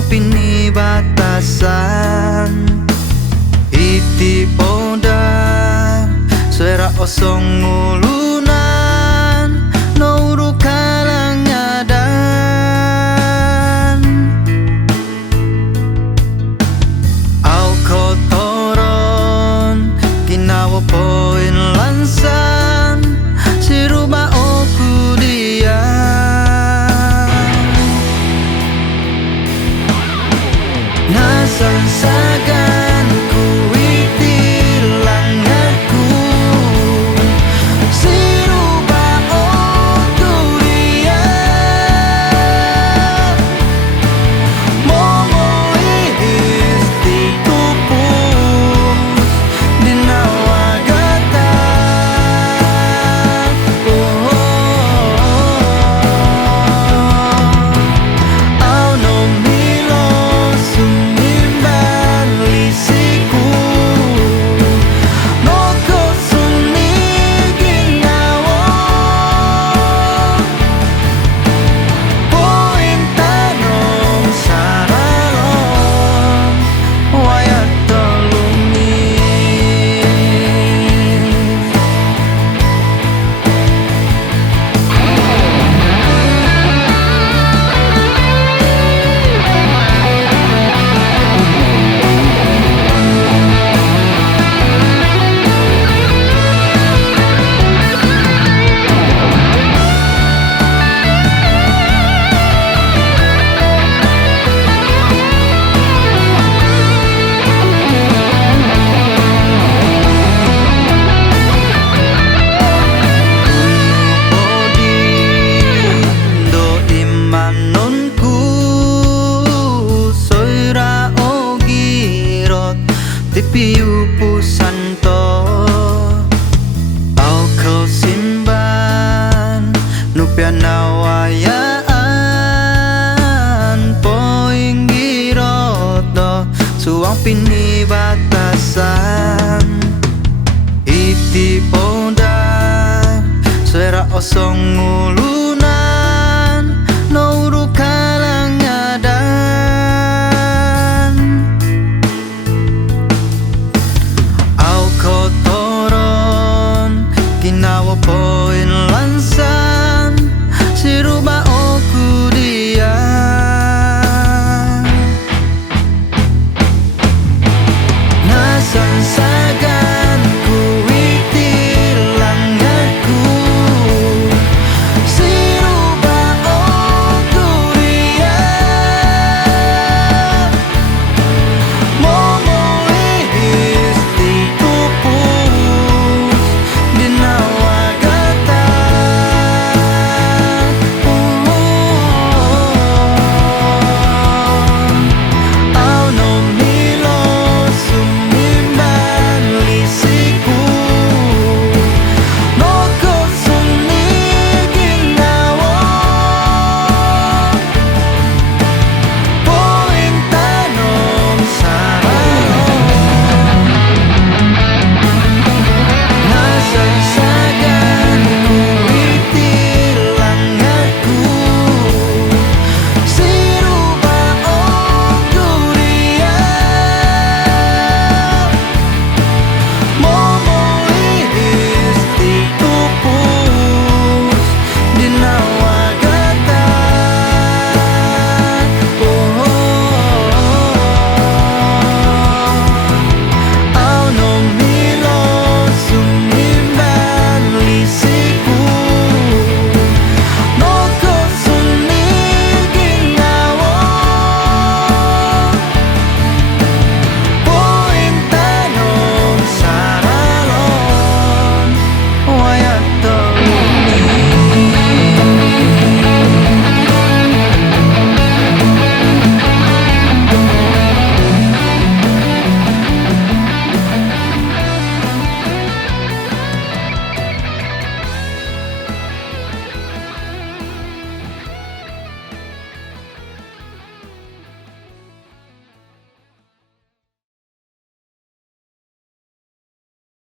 Suang pini batasan iti poda suara osong ngulunan nouru kalang ngadan au kotoron kinawa poin lansan siruba oku dia nasan sagan ku itilanganku siruba oku dia momo istiku pus dinawagata au no milo sumimban lisiku noko suni ginawo poin tanong saralong wayat tolumi do imanonku soira ogirot tipiu pusanto au kau simban nupiana wayaan poinggirot do suang pini batasan iti poda suara osong ngulu